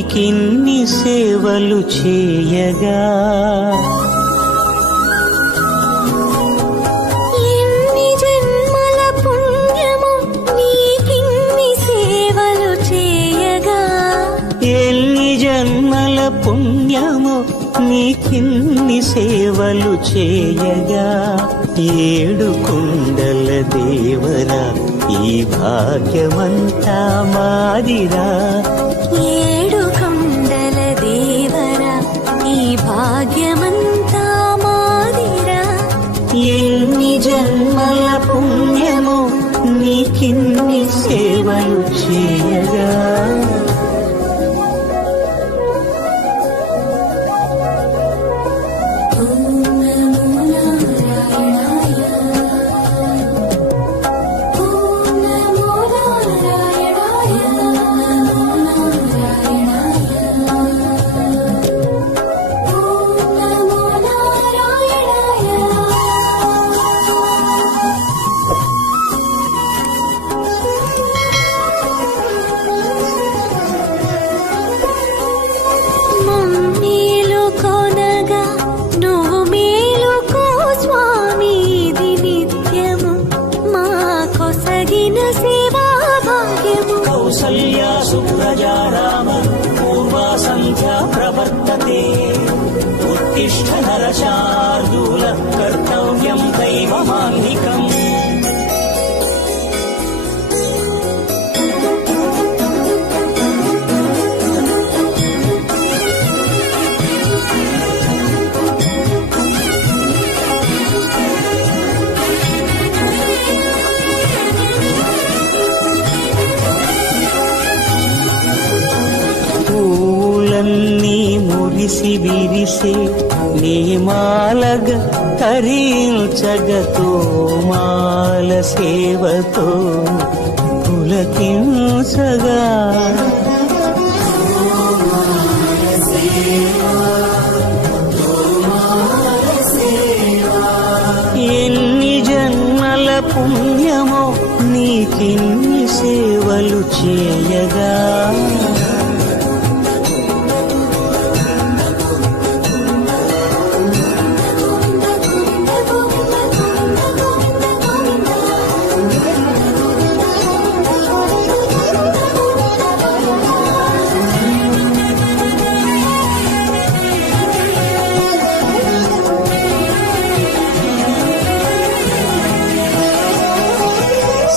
నీకిన్ని సేవలు చేయగా ఎన్ని జన్మల పుణ్యము నీకిన్ని సేవలు చేయగా ఎన్ని జన్మల పుణ్యము నీకిన్ని సేవలు చేయగా ఏడు కొండల దేవరా ఈ భాగ్యమంతా మాదిరా ఏడు కొండల దేవరా ఈ భాగ్యమంతా మాదిరా ఎన్ని జన్మల పుణ్యము నీకిన్ని సేవలు చేయగా కౌసల్యా సుప్రజా రామ పూర్వా సంధ్యా ప్రవర్తతే ఉత్తిష్ఠ నరశార్దూల కర్తవ్యం దైవమాన్నికం పూలన్నీ మురిసి విరిసే నీమాలగ తరించగతో మాల సేవతో పులకించగా ఎన్ని జన్మల పుణ్యమో నీకిన్ని సేవలు చేయగా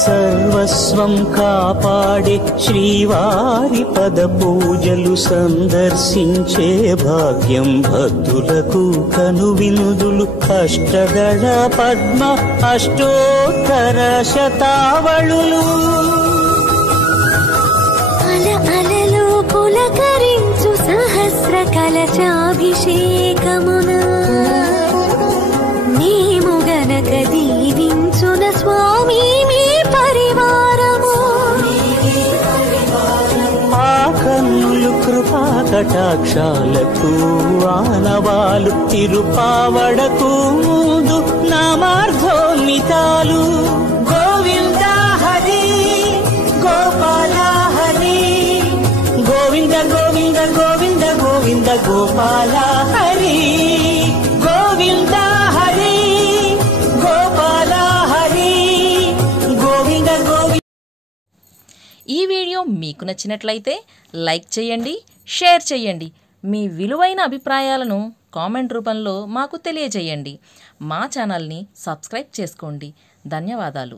సర్వస్వం కాపాడే శ్రీవారి పద పూజలు సందర్శించే భాగ్యం భక్తులకు కనువినుదులు అష్టదళ పద్మ అష్టోత్తర శతావళులు అలలు పులకరించు సహస్ర కలశాభిషేకమున నీము గనక దీవించున స్వామి మీ పరివారము ఆ కన్నులు కృపా కటాక్షాలకు ఆనవాలు తిరుపావడకు ముందు నామార్థోన్మితాలు గోవింద హరి గోపాల హరి గోవింద గోవింద గోవింద గోవింద గోపాల హరి గోవింద హరి గోపాల హరి గోవింద గోవింద. ఈ వీడియో మీకు నచ్చినట్లయితే లైక్ చేయండి, షేర్ చేయండి. మీ విలువైన అభిప్రాయాలను కామెంట్ రూపంలో మాకు తెలియజేయండి. మా ఛానల్ని సబ్స్క్రైబ్ చేసుకోండి. ధన్యవాదాలు.